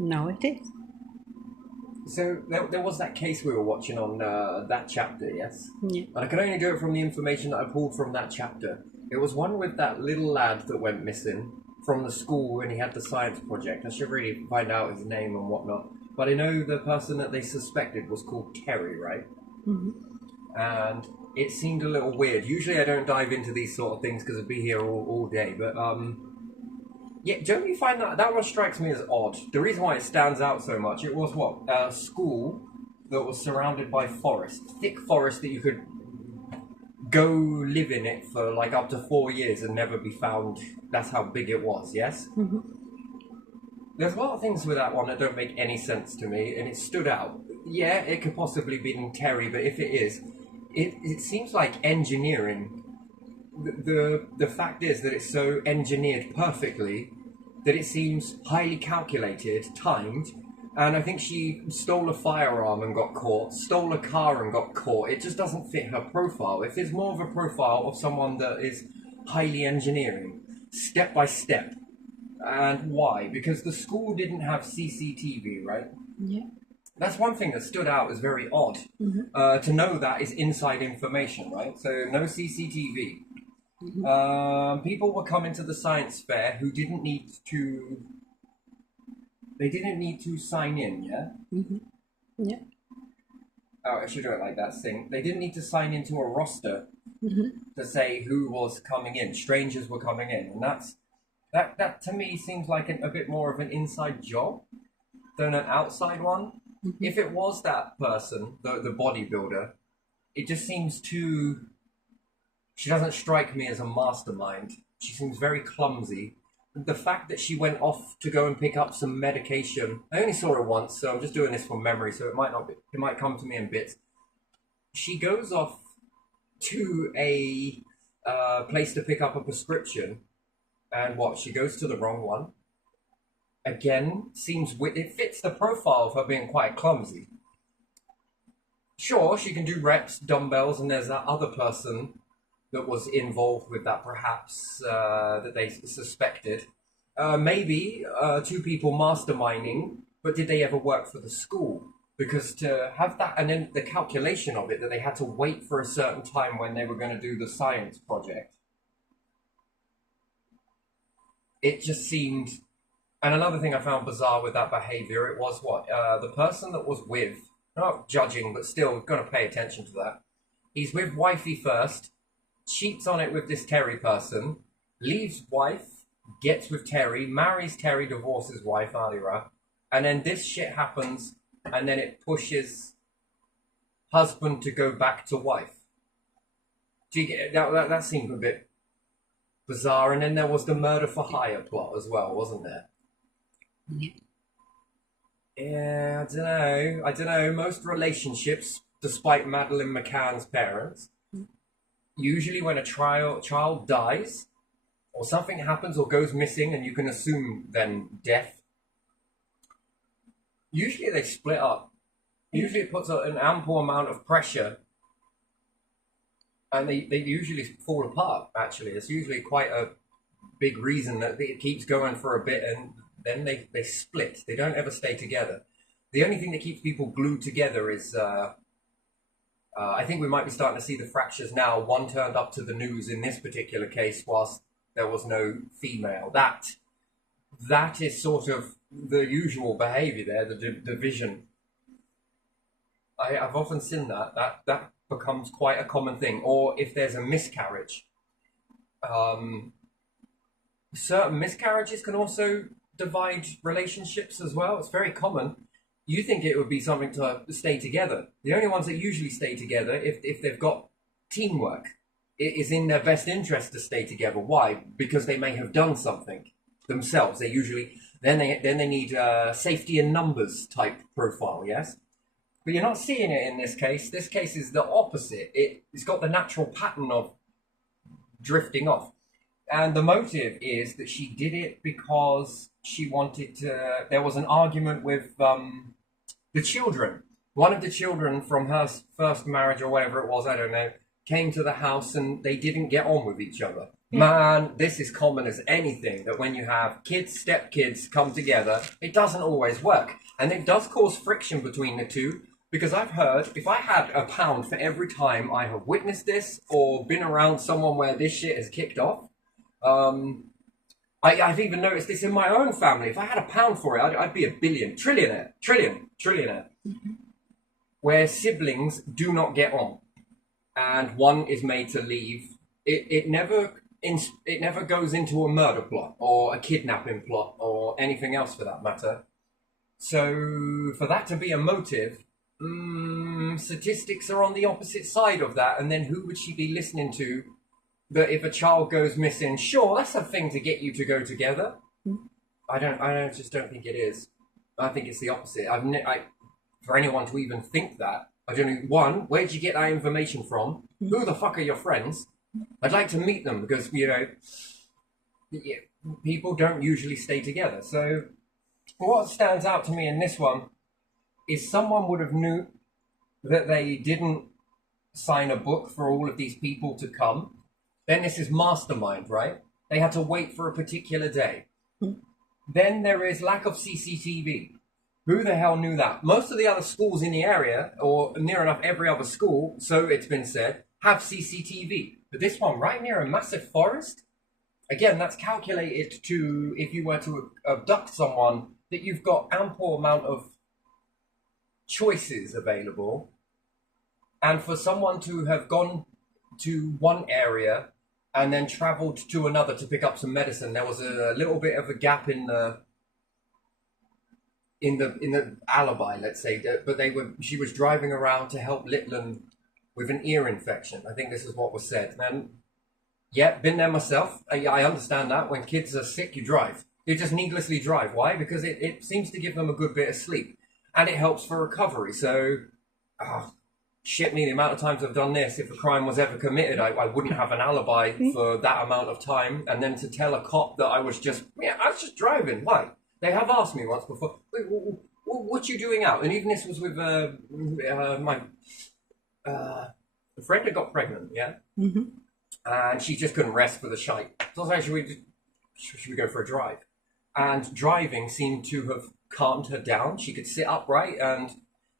No, it is. So there was that case we were watching on that chapter, yes? Yeah. And I can only do it from the information that I pulled from that chapter. It was one with that little lad that went missing from the school when he had the science project. I should really find out his name and whatnot. But I know the person that they suspected was called Terry, right? And it seemed a little weird. Usually I don't dive into these sort of things because I'd be here all day. But yeah, don't you find that one strikes me as odd? The reason why it stands out so much, it was what? A school that was surrounded by forest, thick forest that you could go live in it for like up to 4 years and never be found. That's how big it was, yes? There's a lot of things with that one that don't make any sense to me, and it stood out. Yeah, it could possibly be Terry, but if it is, it seems like engineering. The fact is that it's so engineered perfectly that it seems highly calculated, timed, and I think she stole a firearm and got caught, stole a car and got caught. It just doesn't fit her profile. It fits more of a profile of someone that is highly engineering, step by step. And why? Because the school didn't have CCTV, right? Yeah. That's one thing that stood out as very odd. To know that is inside information, right? So no CCTV. People were coming to the science fair who didn't need to. They didn't need to sign in, yeah. Yeah. Oh, I should do it like that. Thing. They didn't need to sign into a roster to say who was coming in. Strangers were coming in, and that to me seems like a bit more of an inside job than an outside one. If it was that person, the bodybuilder, it just seems too. She doesn't strike me as a mastermind. She seems very clumsy. The fact that she went off to go and pick up some medication, I only saw her once, so I'm just doing this from memory, so it might not be, it might come to me in bits. She goes off to a place to pick up a prescription, and what? She goes to the wrong one. Again, it fits the profile of her being quite clumsy. Sure, she can do reps, dumbbells, and there's that other person that was involved with that, perhaps, that they suspected. Maybe two people masterminding, but did they ever work for the school? Because to have that, and then the calculation of it, that they had to wait for a certain time when they were going to do the science project. It just seemed. And another thing I found bizarre with that behavior, it was what? The person that was with, not judging, but still going to pay attention to that. He's with wifey first, cheats on it with this Terry person, leaves wife, gets with Terry, marries Terry, divorces wife, Alira, and then this shit happens, and then it pushes husband to go back to wife. Do you get that seemed a bit bizarre, and then there was the murder for hire plot as well, wasn't there? Yeah, I don't know. Most relationships, despite Madeleine McCann's parents, usually when a child dies, or something happens or goes missing, and you can assume then death, usually they split up. Usually it puts an ample amount of pressure, and they usually fall apart, actually. It's usually quite a big reason that it keeps going for a bit, and then they split. They don't ever stay together. The only thing that keeps people glued together is, I think we might be starting to see the fractures now. One turned up to the news in this particular case whilst there was no female. That is sort of the usual behaviour there, the division. I've often seen that becomes quite a common thing. Or if there's a miscarriage, certain miscarriages can also divide relationships as well. It's very common. You think it would be something to stay together. The only ones that usually stay together, if they've got teamwork, it is in their best interest to stay together. Why? Because they may have done something themselves. They usually then they need safety in numbers type profile. Yes, but you're not seeing it in this case. This case is the opposite. It's got the natural pattern of drifting off. And the motive is that she did it because she wanted to. There was an argument with the children. One of the children from her first marriage or whatever it was, I don't know, came to the house and they didn't get on with each other. Man, this is common as anything, that when you have kids, stepkids come together, it doesn't always work. And it does cause friction between the two, because I've heard if I had £1 for every time I have witnessed this or been around someone where this shit has kicked off, I've even noticed this in my own family. If I had £1 for it, I'd be a trillionaire, where siblings do not get on and one is made to leave. It never goes into a murder plot or a kidnapping plot or anything else for that matter. So for that to be a motive, statistics are on the opposite side of that. And then who would she be listening to? That if a child goes missing, sure, that's a thing to get you to go together. I just don't think it is. I think it's the opposite. For anyone to even think that, I don't know. One, where'd you get that information from? Who the fuck are your friends? I'd like to meet them because, people don't usually stay together. So what stands out to me in this one is someone would have knew that they didn't sign a book for all of these people to come. Then this is mastermind, right? They had to wait for a particular day. Then there is lack of CCTV. Who the hell knew that? Most of the other schools in the area, or near enough every other school, so it's been said, have CCTV. But this one, right near a massive forest, again, that's calculated to, if you were to abduct someone, that you've got ample amount of choices available. And for someone to have gone to one area and then traveled to another to pick up some medicine, there was a little bit of a gap in the alibi, let's say. But she was driving around to help Litland with an ear infection. I think this is what was said. And yeah, been there myself. I understand that. When kids are sick, you drive. You just needlessly drive. Why? Because it seems to give them a good bit of sleep. And it helps for recovery. So, shit me, the amount of times I've done this, if a crime was ever committed, I wouldn't have an alibi for that amount of time. And then to tell a cop that I was just driving. Why? They have asked me once before, wait, what you doing out? And even this was with my friend that got pregnant, yeah? Mm-hmm. And she just couldn't rest for the shite. So I was like, should we go for a drive? And driving seemed to have calmed her down. She could sit upright and,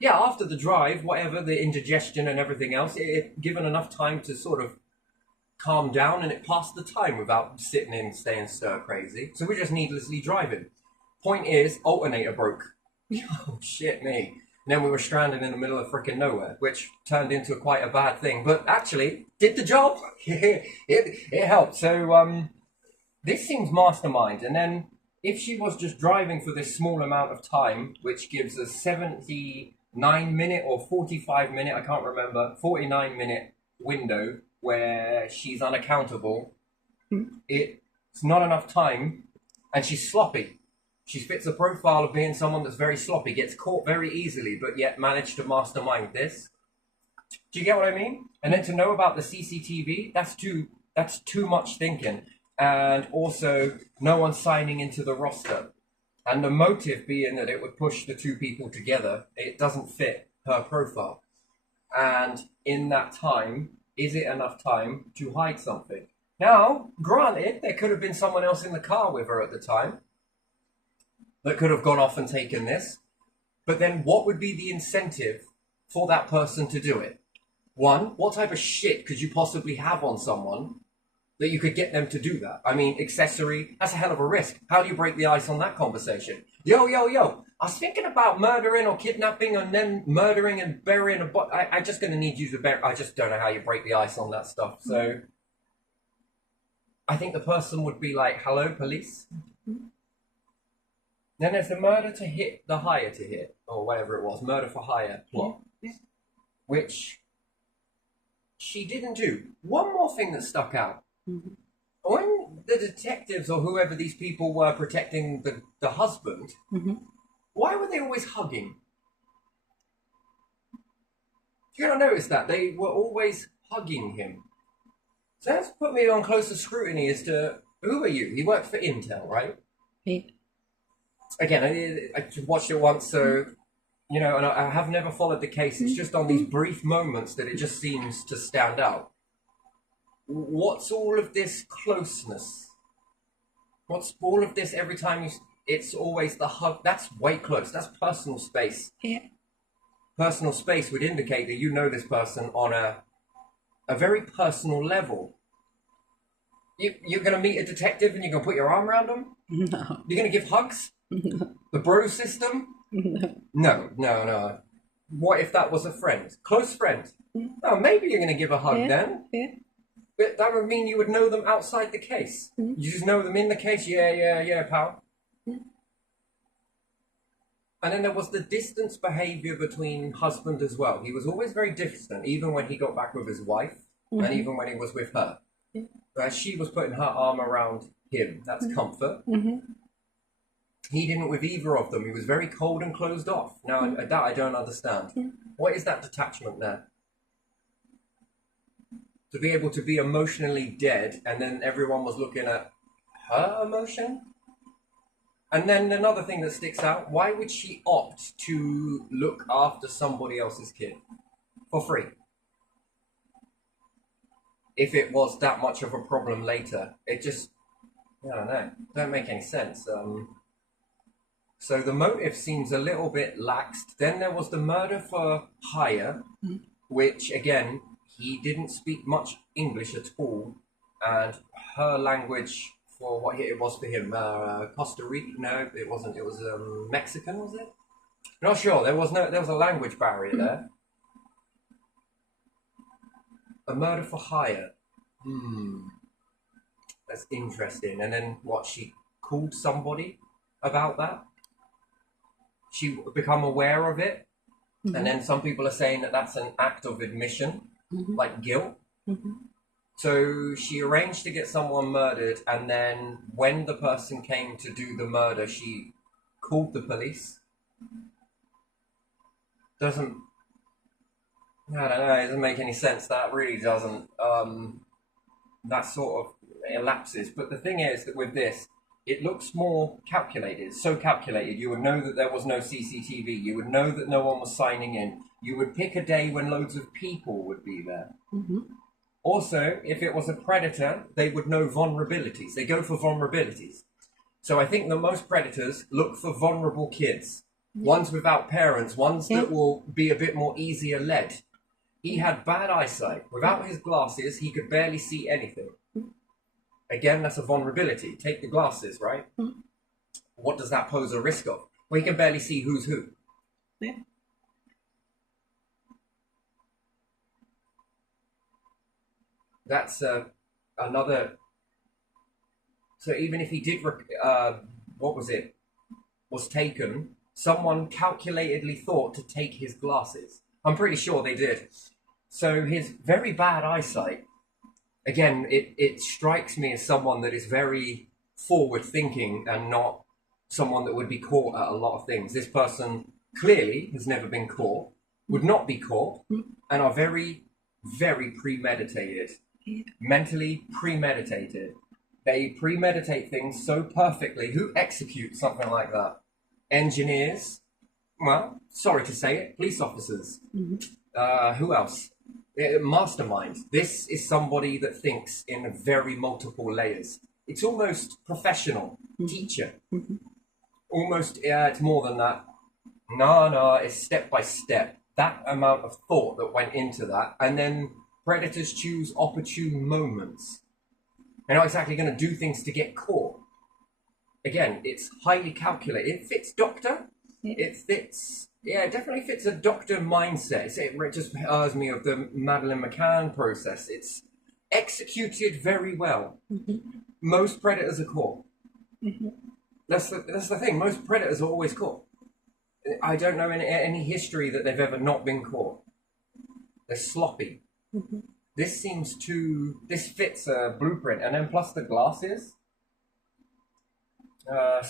yeah, after the drive, whatever, the indigestion and everything else, it given enough time to sort of calm down, and it passed the time without sitting in, staying stir crazy. So we're just needlessly driving. Point is, alternator broke. Oh, shit me. And then we were stranded in the middle of frickin' nowhere, which turned into quite a bad thing, but actually did the job. it helped. So this seems mastermind. And then if she was just driving for this small amount of time, which gives a 79-minute or 45-minute, I can't remember, 49-minute window where she's unaccountable, it's not enough time, and she's sloppy. She fits a profile of being someone that's very sloppy, gets caught very easily, but yet managed to mastermind this. Do you get what I mean? And then to know about the CCTV, that's too much thinking. And also, no one signing into the roster. And the motive being that it would push the two people together, it doesn't fit her profile. And in that time, is it enough time to hide something? Now, granted, there could have been someone else in the car with her at the time that could have gone off and taken this. But then what would be the incentive for that person to do it? One, what type of shit could you possibly have on someone that you could get them to do that? I mean, accessory, that's a hell of a risk. How do you break the ice on that conversation? Yo, I was thinking about murdering or kidnapping and then murdering and burying a body. I'm just going to need you to bury. I just don't know how you break the ice on that stuff. So I think the person would be like, hello, police. Then there's the murder to hit, the hire to hit, or whatever it was, murder for hire plot, which she didn't do. One more thing that stuck out. Mm-hmm. When the detectives or whoever these people were protecting the husband, why were they always hugging? You don't notice that? They were always hugging him. So that's put me on closer scrutiny as to, who are you? He worked for Intel, right? Yeah. Again, I watched it once, so, and I have never followed the case. It's just on these brief moments that it just seems to stand out. what's all of this closeness? What's all of this every time it's always the hug? That's way close. That's personal space. Yeah. Personal space would indicate that you know this person on a very personal level. You're going to meet a detective and you're going to put your arm around them? No. You're going to give hugs? No. The bro system? No. No. What if that was a friend? Close friend? Oh, maybe you're going to give a hug then. Yeah. But that would mean you would know them outside the case. You just know them in the case. Yeah, pal. And then there was the distance behavior between husband as well. He was always very distant, even when he got back with his wife, and even when he was with her. Where she was putting her arm around him. That's comfort. He didn't with either of them. He was very cold and closed off. Now, that I don't understand. What is that detachment there? To be able to be emotionally dead, and then everyone was looking at her emotion? And then another thing that sticks out, why would she opt to look after somebody else's kid for free? If it was that much of a problem later, it just, I don't know, don't make any sense. So the motive seems a little bit laxed. Then there was the murder for hire, which again, he didn't speak much English at all, and her language for what it was for him, Costa Rica? No, it wasn't. It was Mexican, was it? Not sure. There was a language barrier there. A murder for hire. That's interesting. And then what? She called somebody about that. She become aware of it, and then some people are saying that that's an act of admission, like guilt. So she arranged to get someone murdered, and then when the person came to do the murder, she called the police. I don't know, it doesn't make any sense. That really doesn't. That sort of elapses. But the thing is that with this, it looks more calculated. So calculated. You would know that there was no CCTV. You would know that no one was signing in. You would pick a day when loads of people would be there. Also, if it was a predator, they would know vulnerabilities. They go for vulnerabilities. So I think that most predators look for vulnerable kids. Ones without parents, ones that will be a bit more easier led. He had bad eyesight. Without his glasses, he could barely see anything. Again, that's a vulnerability. Take the glasses, right? What does that pose a risk of? Well, he can barely see who's who. That's another. So even if he did, was taken, someone calculatedly thought to take his glasses. I'm pretty sure they did. So his very bad eyesight, again, it strikes me as someone that is very forward thinking and not someone that would be caught at a lot of things. This person clearly has never been caught, would not be caught, and are very, very premeditated. Mentally premeditated. They premeditate things so perfectly. Who executes something like that? Engineers. Well, sorry to say it, police officers. Who else? Mastermind. This is somebody that thinks in very multiple layers. It's almost professional. Teacher. Almost, it's more than that. No, it's step by step. That amount of thought that went into that, and then predators choose opportune moments. They're not exactly going to do things to get caught. Again, it's highly calculated. It fits Doctor. It fits, it definitely fits a Doctor mindset. It just reminds me of the Madeleine McCann process. It's executed very well. Most predators are caught. That's the thing. Most predators are always caught. I don't know any history that they've ever not been caught. They're sloppy. This fits a blueprint, and then plus the glasses.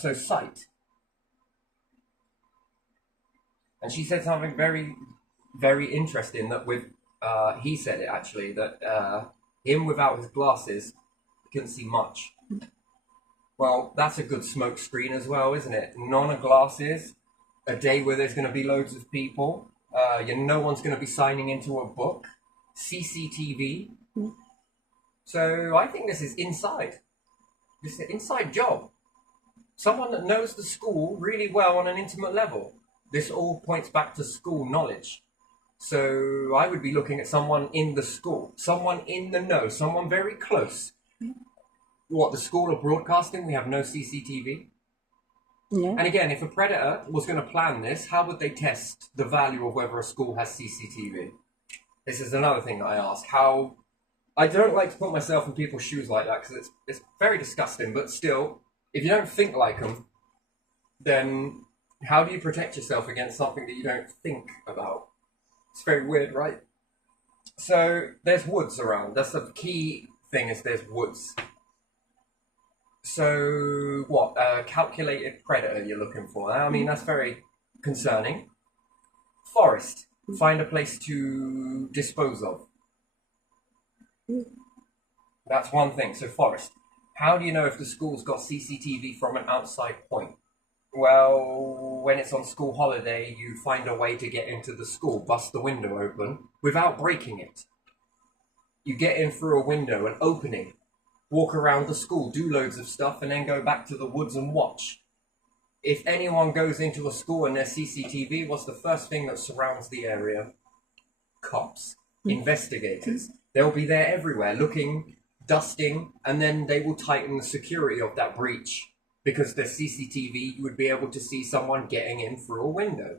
So sight. And she said something very, very interesting that he said it actually, that him without his glasses couldn't see much. Well, that's a good smoke screen as well, isn't it? None of glasses, a day where there's going to be loads of people, no one's going to be signing into a book. CCTV. So I think this is inside. This is an inside job. Someone that knows the school really well on an intimate level. This all points back to school knowledge. So I would be looking at someone in the school, someone in the know, someone very close. What, the school are broadcasting? We have no CCTV. Yeah. And again, if a predator was going to plan this, how would they test the value of whether a school has CCTV? This is another thing that I ask. How I don't like to put myself in people's shoes like that because it's very disgusting. But still, if you don't think like them, then how do you protect yourself against something that you don't think about? It's very weird, right? So there's woods around. That's the key thing is there's woods. So what? A calculated predator you're looking for? I mean, that's very concerning. Forest. Find a place to dispose of. That's one thing. So forest. How do you know if the school's got CCTV from an outside point? Well, when it's on school holiday, you find a way to get into the school, bust the window open without breaking it. You get in through a window, an opening, walk around the school, do loads of stuff, and then go back to the woods and watch. If anyone goes into a school and there's CCTV, what's the first thing that surrounds the area? Cops, investigators. They'll be there everywhere, looking, dusting, and then they will tighten the security of that breach. Because the CCTV, you would be able to see someone getting in through a window.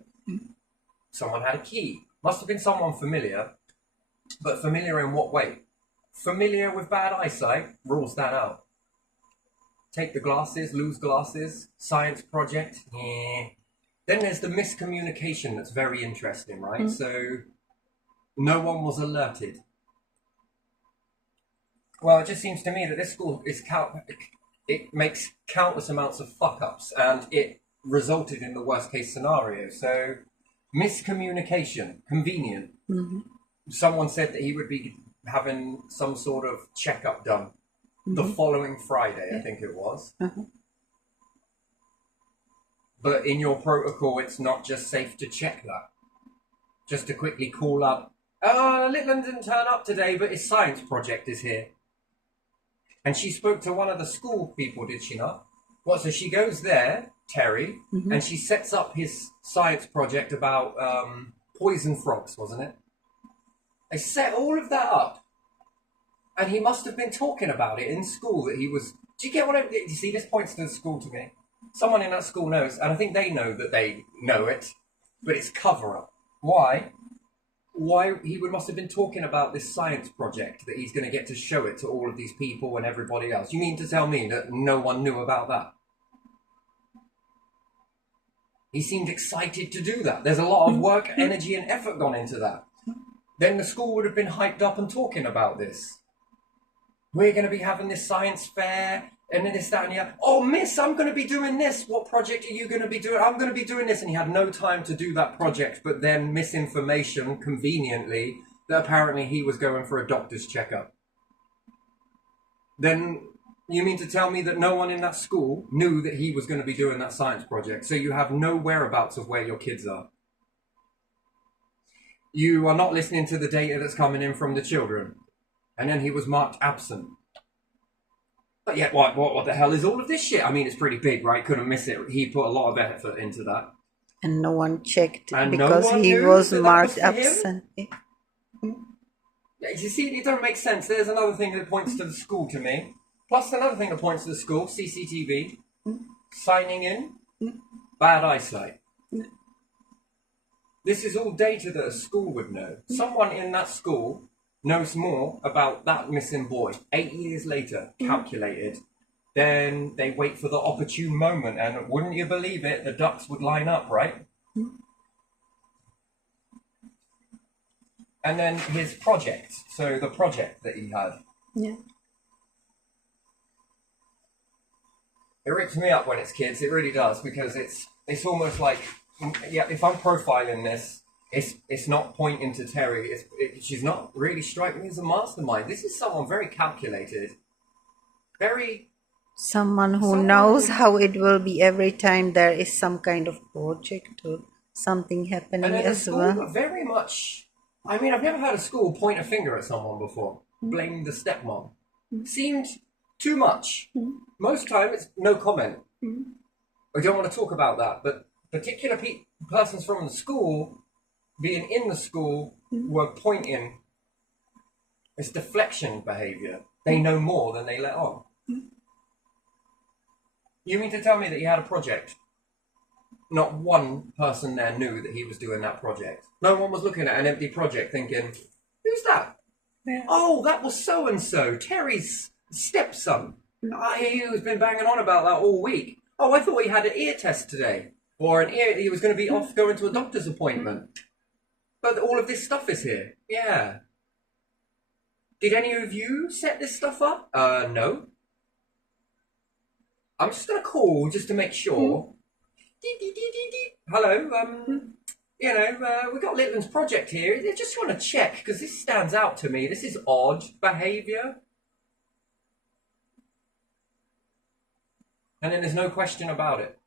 Someone had a key. Must have been someone familiar. But familiar in what way? Familiar with bad eyesight rules that out. Take the glasses, lose glasses, science project. Yeah. Then there's the miscommunication that's very interesting, right? So no one was alerted. Well, it just seems to me that this school is it makes countless amounts of fuck-ups, and it resulted in the worst-case scenario. So, miscommunication, convenient. Someone said that he would be having some sort of checkup done the following Friday, I think it was. But in your protocol, it's not just safe to check that. Just to quickly call up, Litland didn't turn up today, but his science project is here. And she spoke to one of the school people, did she not? What, so she goes there, Terry, and she sets up his science project about poison frogs, wasn't it? They set all of that up. And he must have been talking about it in school, that he was... Do you get what I... You see, this points to the school to me. Someone in that school knows, and I think they know that they know it, but it's cover-up. Why he must have been talking about this science project that he's going to get to show it to all of these people and everybody else. You mean to tell me that no one knew about that? He seemed excited to do that. There's a lot of work, energy and effort gone into that. Then the school would have been hyped up and talking about this. We're going to be having this science fair and then this, that and the other. Oh, miss, I'm going to be doing this. What project are you going to be doing? I'm going to be doing this. And he had no time to do that project, but then misinformation conveniently that apparently he was going for a doctor's checkup. Then you mean to tell me that no one in that school knew that he was going to be doing that science project? So you have no whereabouts of where your kids are. You are not listening to the data that's coming in from the children. And then he was marked absent. But yet, what the hell is all of this shit? I mean, it's pretty big, right? Couldn't miss it. He put a lot of effort into that. And no one checked And because no one he knew was that marked that was absent. You see, it doesn't make sense. There's another thing that points to the school to me. Plus another thing that points to the school, CCTV, signing in, bad eyesight. This is all data that a school would know. Someone in that school knows more about that missing boy 8 years later, calculated. Then they wait for the opportune moment, and wouldn't you believe it, the ducks would line up, right? And then his project, so the project that he had. Yeah. It rips me up when it's kids, it really does, because it's almost like, yeah, if I'm profiling this, it's not pointing to Terry. She's not really striking me as a mastermind. This is someone very calculated, very... Someone who knows how it will be every time there is some kind of project or something happening and then as the school well. very much... I mean, I've never had a school point a finger at someone before, blame the stepmom. seemed too much. Most time it's no comment. I don't want to talk about that, but particular persons from the school, being in the school, were pointing. It's deflection behaviour. They know more than they let on. You mean to tell me that he had a project? Not one person there knew that he was doing that project. No one was looking at an empty project thinking, who's that? Yeah. Oh, that was so-and-so, Terry's stepson. He's been banging on about that all week. Oh, I thought he had an ear test today. Or he was going to be off going to a doctor's appointment. But all of this stuff is here. Yeah. Did any of you set this stuff up? No. I'm just going to call just to make sure. Hello, we got Litland's project here. I just want to check, because this stands out to me. This is odd behaviour. And then there's no question about it.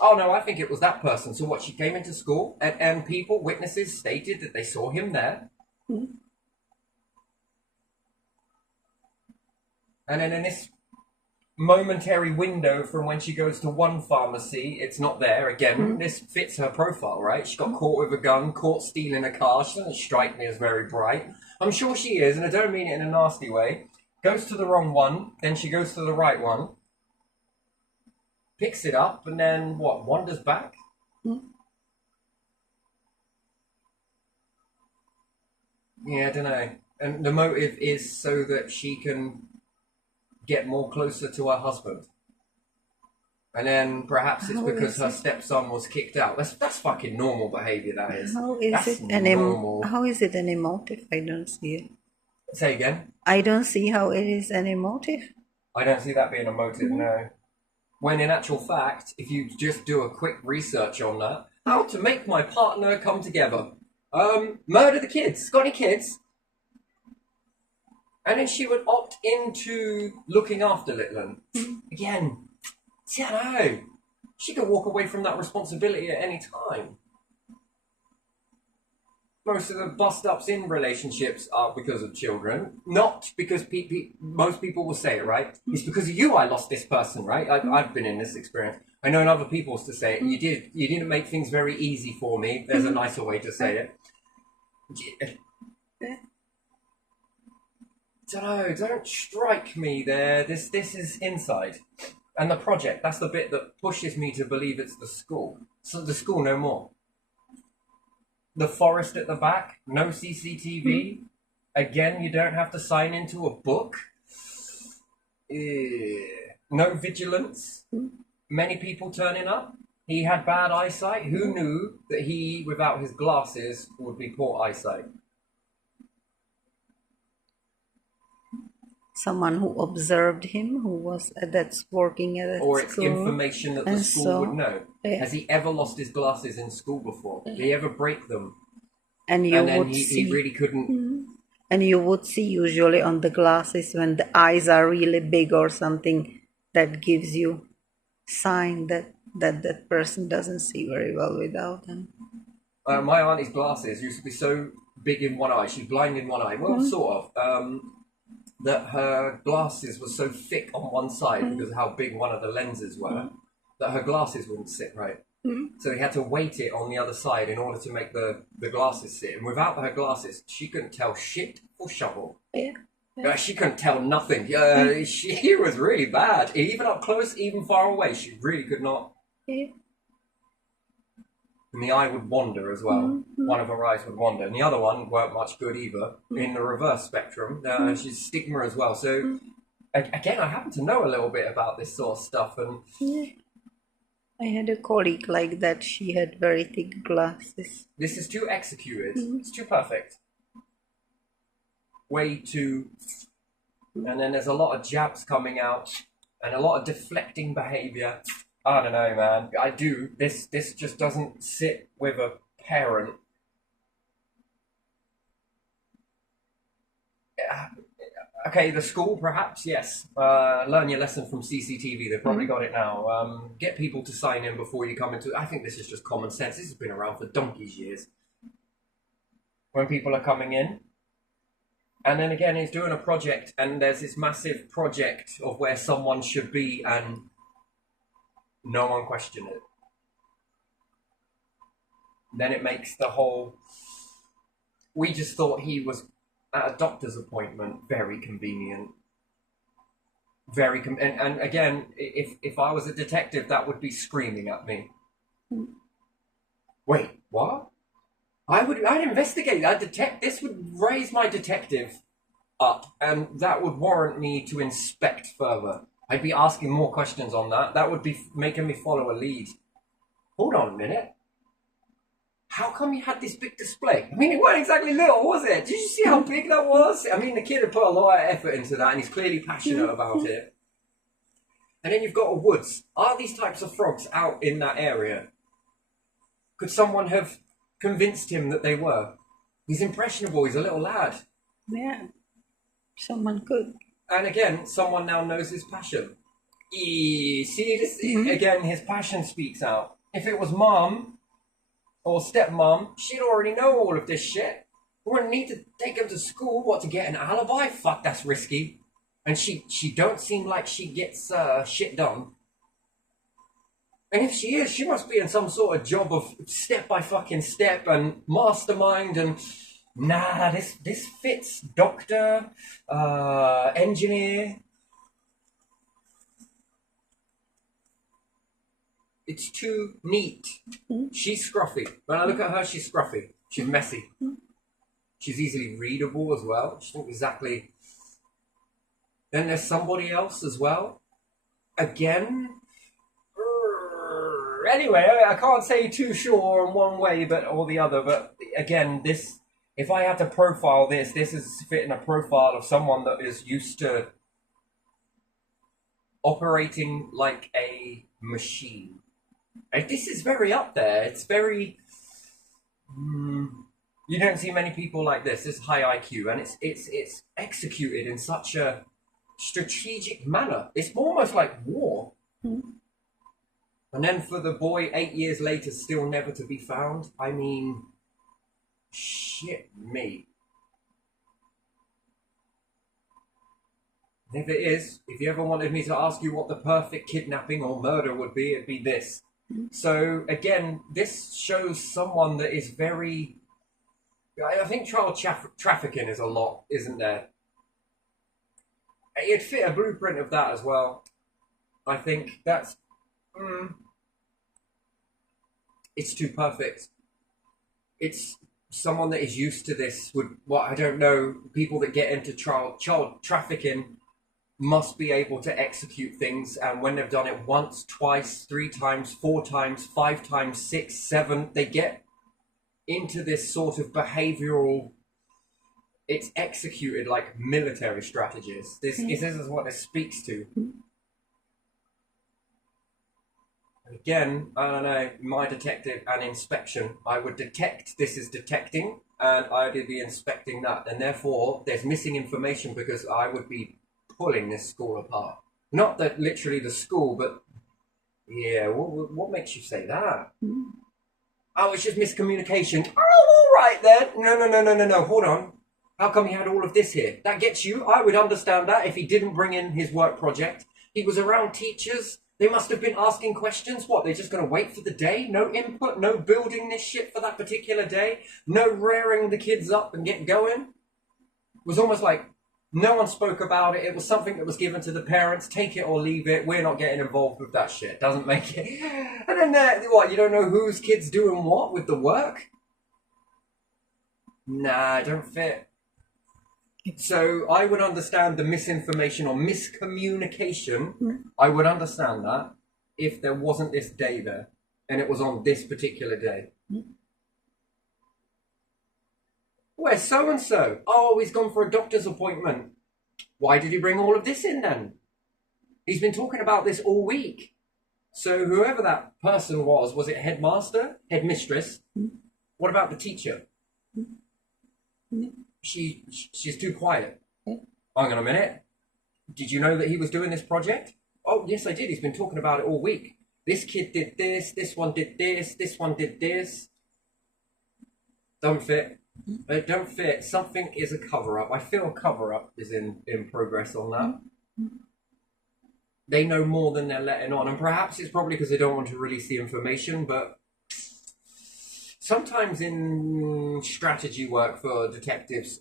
Oh, no, I think it was that person. So what, she came into school and witnesses stated that they saw him there. And then in this momentary window from when she goes to one pharmacy, it's not there. Again, this fits her profile, right? She got caught with a gun, caught stealing a car. She doesn't strike me as very bright. I'm sure she is, and I don't mean it in a nasty way. Goes to the wrong one, then she goes to the right one. Picks it up, and then, wanders back? Yeah, I don't know. And the motive is so that she can get more closer to her husband. And then perhaps it's because her stepson was kicked out. That's fucking normal behaviour, that is. How is it an emotive? I don't see it. Say again? I don't see how it is an emotive. I don't see that being a motive, no. When in actual fact, if you just do a quick research on that, how to make my partner come together. Murder the kids. Got any kids? And then she would opt into looking after Litland. Again, see, I know. She could walk away from that responsibility at any time. Most of the bust-ups in relationships are because of children, not because most people will say it, right? It's because of you I lost this person, right? I've been in this experience. I know in other people's to say it. You didn't make things very easy for me. There's a nicer way to say it. Don't strike me there. This is inside. And the project, that's the bit that pushes me to believe it's the school. So the school no more. The forest at the back, no CCTV. Again, you don't have to sign into a book. No vigilance. Many people turning up. He had bad eyesight. Who knew that he, without his glasses, would be poor eyesight? Someone who observed him, that's working at or school. It's information that the school would know. Yeah. Has he ever lost his glasses in school before? Did he ever break them? And he really couldn't. And you would see usually on the glasses when the eyes are really big or something, that gives you sign that person doesn't see very well without them. My auntie's glasses used to be so big in one eye. She's blind in one eye. Well, sort of. That her glasses were so thick on one side because of how big one of the lenses were, that her glasses wouldn't sit right. So they had to weight it on the other side in order to make the glasses sit. And without her glasses, she couldn't tell shit or shovel. Yeah. She couldn't tell nothing. She was really bad. Even up close, even far away, she really could not. Yeah. And the eye would wander as well. One of her eyes would wander. And the other one weren't much good either. In the reverse spectrum, she's stigma as well. So, again, I happen to know a little bit about this sort of stuff. And I had a colleague like that. She had very thick glasses. This is too executed. It's too perfect. Way too... And then there's a lot of jabs coming out. And a lot of deflecting behaviour. I don't know, man. I do. This just doesn't sit with a parent. Okay, the school, perhaps, yes. Learn your lesson from CCTV. They've probably got it now. Get people to sign in before you come into... I think this is just common sense. This has been around for donkey's years. When people are coming in, And then again, he's doing a project, and there's this massive project of where someone should be, and no one questioned it. Then it makes the whole. We just thought he was at a doctor's appointment. Very convenient. And again, if I was a detective, that would be screaming at me. Wait, what? I'd investigate. I'd detect. This would raise my detective up, and that would warrant me to inspect further. I'd be asking more questions on that. That would be making me follow a lead. Hold on a minute. How come you had this big display? I mean, it wasn't exactly little, was it? Did you see how big that was? I mean, the kid had put a lot of effort into that, and he's clearly passionate about it. And then you've got a woods. Are these types of frogs out in that area? Could someone have convinced him that they were? He's impressionable. He's a little lad. Yeah, someone could. And again, someone now knows his passion. See, this, again, his passion speaks out. If it was mom or stepmom, she'd already know all of this shit. We wouldn't need to take him to school, to get an alibi? Fuck, that's risky. And she don't seem like she gets shit done. And if she is, she must be in some sort of job of step by fucking step and mastermind and nah, this fits doctor, engineer. It's too neat. She's scruffy. When I look at her, she's scruffy. She's messy. She's easily readable as well. She's not exactly. Then there's somebody else as well. Again. Anyway, I can't say too sure on one way or the other, but again, this, if I had to profile this is fitting a profile of someone that is used to operating like a machine. And this is very up there. It's very, you don't see many people like this. This is high IQ, and it's executed in such a strategic manner. It's almost like war. And then for the boy 8 years later still never to be found, I mean, shit me. And if it is, if you ever wanted me to ask you what the perfect kidnapping or murder would be, it'd be this. So again, this shows someone that is very, I think child trafficking is a lot, isn't there? It'd fit a blueprint of that as well. I think that's, it's too perfect. It's someone that is used to this I don't know, people that get into child trafficking must be able to execute things, and when they've done it once, twice, 3 times, 4 times, 5 times, 6, 7, they get into this sort of behavioral, it's executed like military strategies. This is what this speaks to. Again, I don't know, my detective and inspection. I would detect this is detecting, and I would be inspecting that. And therefore, there's missing information because I would be pulling this school apart. Not that literally the school, but yeah, what makes you say that? Oh, it's just miscommunication. Oh, all right then. No, hold on. How come he had all of this here? That gets you? I would understand that if he didn't bring in his work project. He was around teachers. They must have been asking questions. What, they're just going to wait for the day? No input, no building this shit for that particular day? No rearing the kids up and get going? It was almost like no one spoke about it. It was something that was given to the parents. Take it or leave it. We're not getting involved with that shit. Doesn't make it. And then, what, you don't know whose kid's doing what with the work? Nah, don't fit. So I would understand the misinformation or miscommunication. I would understand that if there wasn't this day there and it was on this particular day. Where's so-and-so? Oh, he's gone for a doctor's appointment. Why did he bring all of this in then? He's been talking about this all week. So whoever that person was it headmaster, headmistress? What about the teacher? She's too quiet. Hang on a minute. Did you know that he was doing this project? Oh, yes, I did. He's been talking about it all week. This kid did this one did this one did this. Don't fit. They don't fit. Something is a cover up. I feel a cover up is in progress on that. They know more than they're letting on, and perhaps it's probably because they don't want to release the information, but sometimes in strategy work for detectives,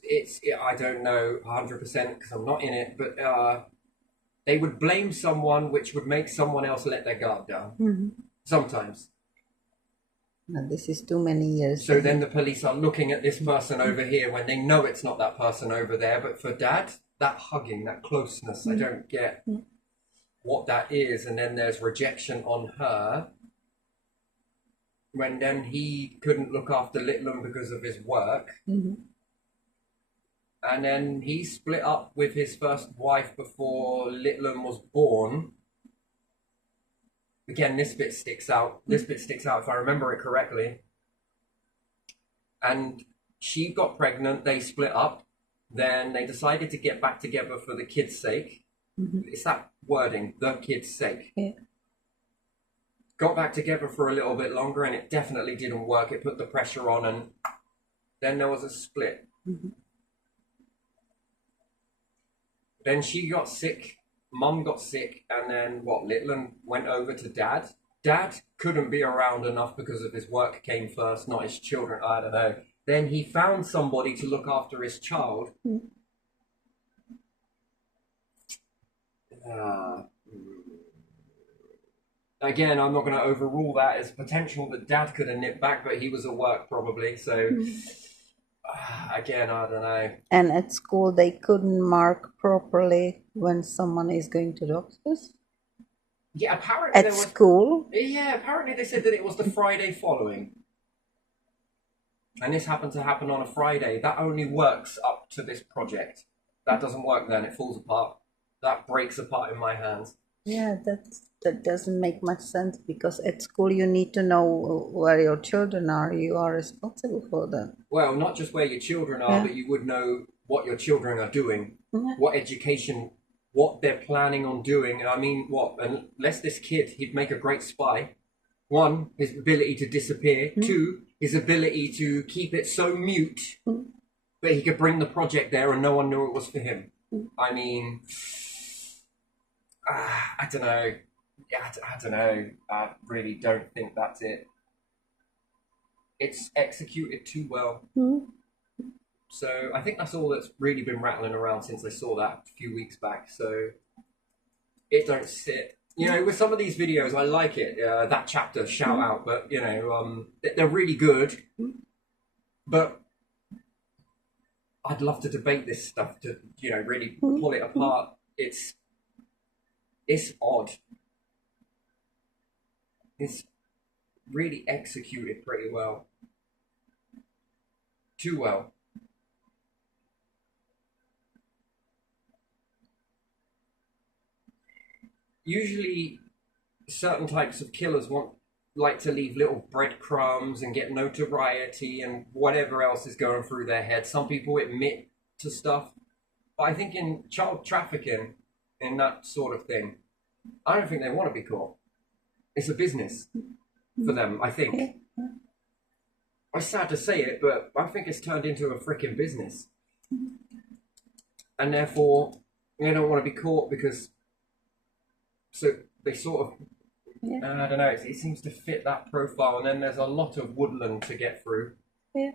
I don't know 100% because I'm not in it, but they would blame someone which would make someone else let their guard down. Sometimes. And this is too many years. So then the police are looking at this person over here when they know it's not that person over there. But for Dad, that hugging, that closeness, I don't get what that is. And then there's rejection on her. When then he couldn't look after Littlum because of his work. And then he split up with his first wife before Littlum was born. Again, this bit sticks out. This bit sticks out if I remember it correctly. And she got pregnant, they split up. Then they decided to get back together for the kid's sake. It's that wording, the kid's sake. Yeah. Got back together for a little bit longer and it definitely didn't work. It put the pressure on and then there was a split. Then she got sick, Mum got sick, and then Littlum went over to Dad. Dad couldn't be around enough because of his work came first, not his children, I don't know. Then he found somebody to look after his child. Again, I'm not going to overrule that as potential that Dad could have nipped back, but he was at work probably, so... again, I don't know. And at school, they couldn't mark properly when someone is going to doctors? Yeah, apparently At school? Yeah, apparently they said that it was the Friday following. And this happened to happen on a Friday. That only works up to this project. That doesn't work then, it falls apart. That breaks apart in my hands. Yeah, that doesn't make much sense because at school you need to know where your children are. You are responsible for them. Well, not just where your children are, but you would know what your children are doing, what education, what they're planning on doing. I mean, unless this kid, he'd make a great spy. One, his ability to disappear. Two, his ability to keep it so mute that he could bring the project there and no one knew it was for him. I mean, I don't know. I don't know. I really don't think that's it. It's executed too well. So I think that's all that's really been rattling around since I saw that a few weeks back. So it don't sit. You know, with some of these videos, I like it. That chapter, shout out. But, you know, they're really good. But I'd love to debate this stuff to, you know, really pull it apart. It's odd. It's really executed pretty well. Too well. Usually, certain types of killers like to leave little breadcrumbs and get notoriety and whatever else is going through their head. Some people admit to stuff. But I think in child trafficking, in that sort of thing, I don't think they want to be caught. It's a business for them, I think. It's sad to say it, but I think it's turned into a freaking business. And therefore, they don't want to be caught because... So they sort of... I don't know, it seems to fit that profile. And then there's a lot of woodland to get through. Yeah.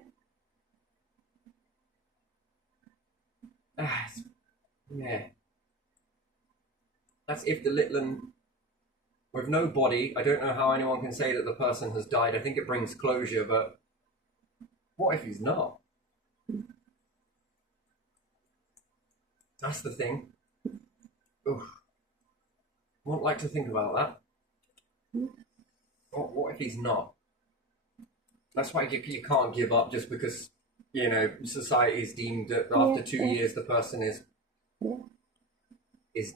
That's if the Littlum... With no body, I don't know how anyone can say that the person has died. I think it brings closure, but what if he's not? That's the thing. Oof. I wouldn't like to think about that. What if he's not? That's why you can't give up just because, you know, society's deemed that after 2 years the person is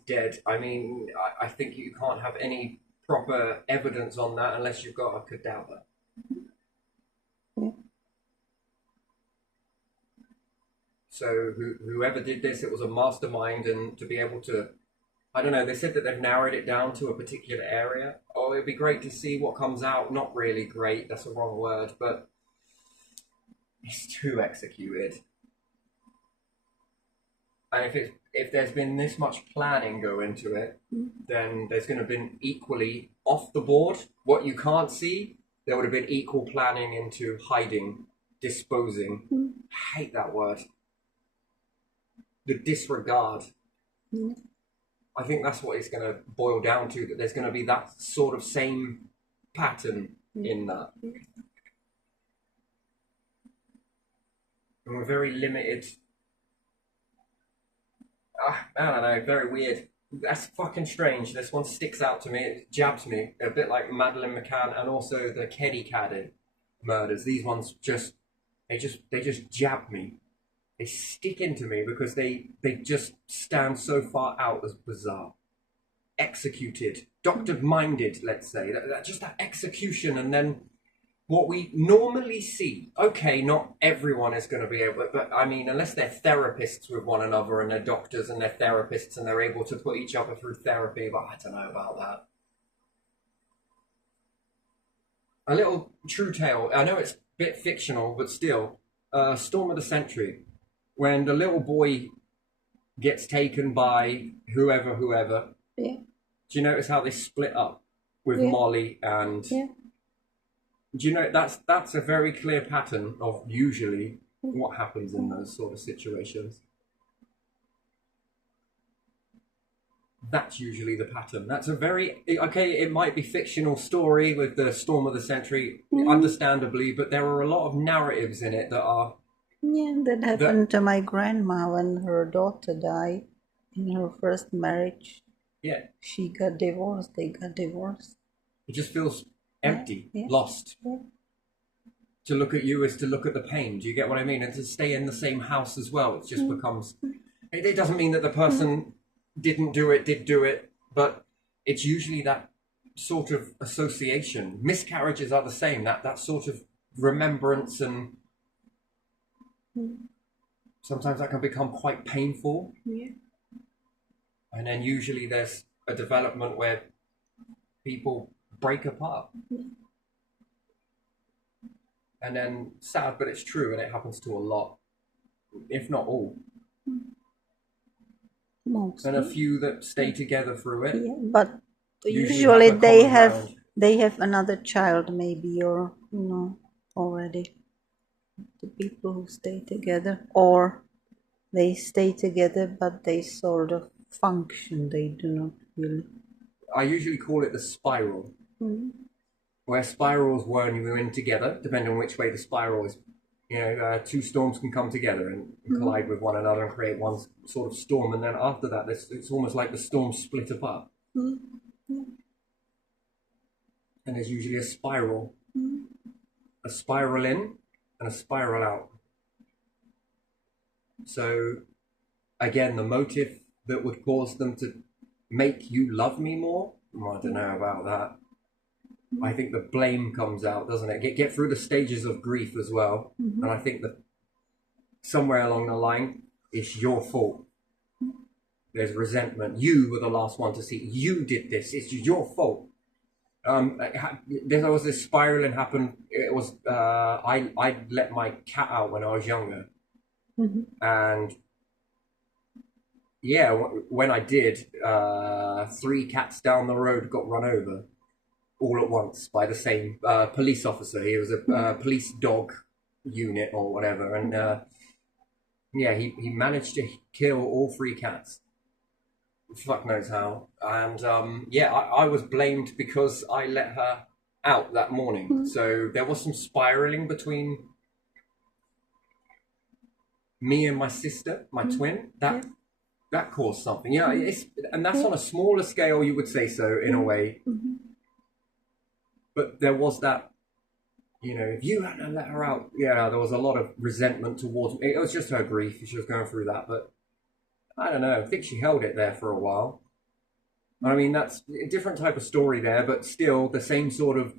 dead. I mean, I think you can't have any proper evidence on that unless you've got a cadaver. So whoever did this, it was a mastermind, and to be able to, I don't know, they said that they've narrowed it down to a particular area. Oh, it'd be great to see what comes out. Not really great, that's a wrong word, but It's too executed. And if there's been this much planning go into it, then there's going to have been equally off the board what you can't see. There would have been equal planning into hiding, disposing. I hate that word. The disregard. I think that's what it's going to boil down to. That there's going to be that sort of same pattern in that. And we're very limited. I don't know, very weird. That's fucking strange. This one sticks out to me. It jabs me a bit like Madeleine McCann and also the Kenny Caddy murders. These ones they just jab me. They stick into me because they just stand so far out as bizarre, executed, doctor-minded. Let's say just that execution, and then what we normally see. Okay, not everyone is going to be able, but I mean, unless they're therapists with one another and they're doctors and they're therapists and they're able to put each other through therapy, but I don't know about that. A little true tale. I know it's a bit fictional, but still, Storm of the Century, when the little boy gets taken by whoever. Yeah. Do you notice how they split up with Molly and? Yeah. Do you know that's a very clear pattern of usually what happens in those sort of situations? That's usually the pattern. That's a very okay. It might be fictional story with the Storm of the Century, understandably, but there are a lot of narratives in it that are. Yeah, that happened to my grandma when her daughter died in her first marriage. Yeah. She got divorced. They got divorced. It just feels empty, Yeah. lost. Yeah. To look at you is to look at the pain. Do you get what I mean? And to stay in the same house as well, it just becomes. It doesn't mean that the person did do it, but it's usually that sort of association. Miscarriages are the same. That sort of remembrance, and sometimes that can become quite painful. Yeah. And then usually there's a development where people break apart. And then sad, but it's true, and it happens to a lot, if not all. Mostly. And a few that stay together through it. Yeah, but Usually usually have a common ground. they have another child maybe, or already. The people who stay together, or they stay together but they sort of function. They do not really. I usually call it the spiral, where spirals when you're in together, depending on which way the spiral is. Two storms can come together and collide with one another and create one sort of storm, and then after that, it's almost like the storm split apart. And there's usually a spiral, a spiral in and a spiral out. So, again, the motive that would cause them to make you love me more, I don't know about that. I think the blame comes out, doesn't it? Get through the stages of grief as well. And I think that somewhere along the line, it's your fault. There's resentment. You were the last one to see. You did this. It's your fault. There was this spiraling happen. It was I let my cat out when I was younger, and yeah, when I did, 3 cats down the road got run over all at once by the same police officer. He was a police dog unit or whatever, and he managed to kill all 3 cats. Fuck knows how. And I was blamed because I let her out that morning. So there was some spiraling between me and my sister, my twin. That caused something. And that's on a smaller scale, you would say so, in a way. But there was that, if you hadn't let her out, there was a lot of resentment towards me. It was just her grief. She was going through that, but I don't know. I think she held it there for a while. I mean, that's a different type of story there, but still the same sort of.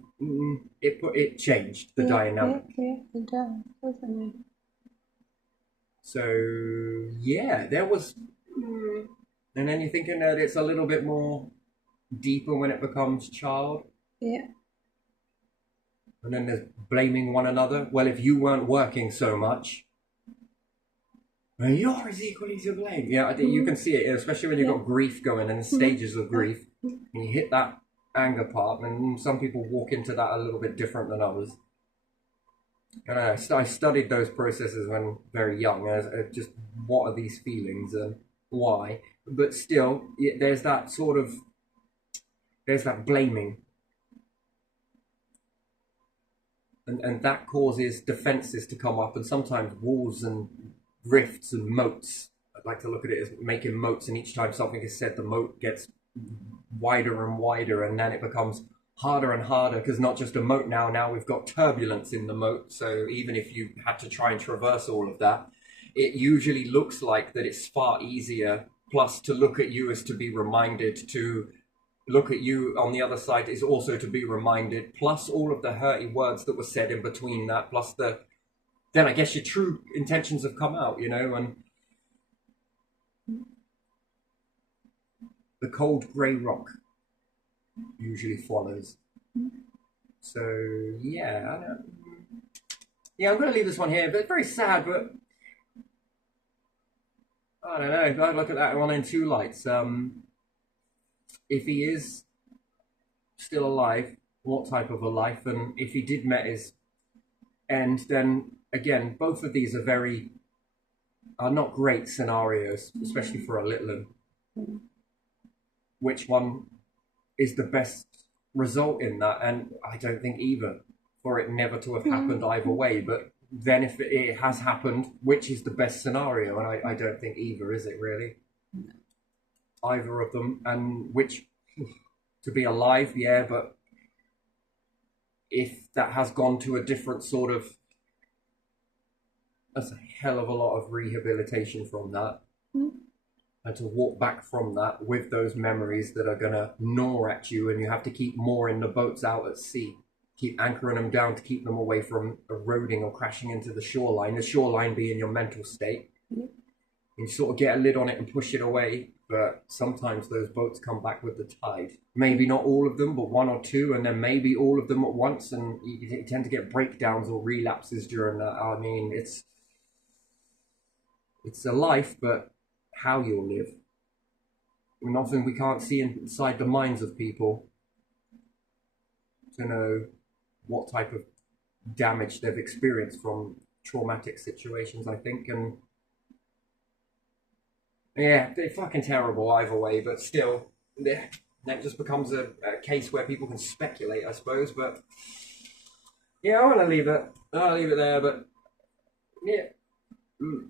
It changed the dynamic. Yeah, it does, doesn't it? So there was, and then you're thinking that it's a little bit more deeper when it becomes child. Yeah. And then there's blaming one another. Well, if you weren't working so much, well, you're as equally to blame. Yeah, I think you can see it, especially when you've got grief going and stages of grief. And you hit that anger part, and some people walk into that a little bit different than others. And I studied those processes when very young, as just what are these feelings and why. But still, there's that blaming. And that causes defenses to come up, and sometimes walls and rifts and moats. I'd like to look at it as making moats, and each time something is said, the moat gets wider and wider, and then it becomes harder and harder, because not just a moat now we've got turbulence in the moat. So even if you had to try and traverse all of that, it usually looks like that it's far easier. Plus, to look at you is to be reminded, to look at you on the other side is also to be reminded, plus all of the hurty words that were said in between that, plus then I guess your true intentions have come out, and the cold grey rock usually follows. So yeah, I'm going to leave this one here, but very sad. But I don't know. I look at that one in two lights. If he is still alive, what type of a life? And if he did met his end, then again, both of these are not great scenarios, especially for a little one. Which one is the best result in that? And I don't think either, for it never to have happened either way. But then if it has happened, which is the best scenario? And I don't think either, is it really? Either of them. And which, to be alive, yeah, but if that has gone to a different sort of, that's a hell of a lot of rehabilitation from that. And to walk back from that with those memories that are going to gnaw at you, and you have to keep mooring the boats out at sea, keep anchoring them down to keep them away from eroding or crashing into the shoreline being your mental state. You sort of get a lid on it and push it away, but sometimes those boats come back with the tide. Maybe not all of them, but one or two, and then maybe all of them at once, and you tend to get breakdowns or relapses during that. I mean, it's a life, but how you'll live. I mean, often we can't see inside the minds of people to know what type of damage they've experienced from traumatic situations, I think. And yeah, they're fucking terrible either way, but still, that just becomes a case where people can speculate, I suppose. But yeah, I'll leave it there, but yeah.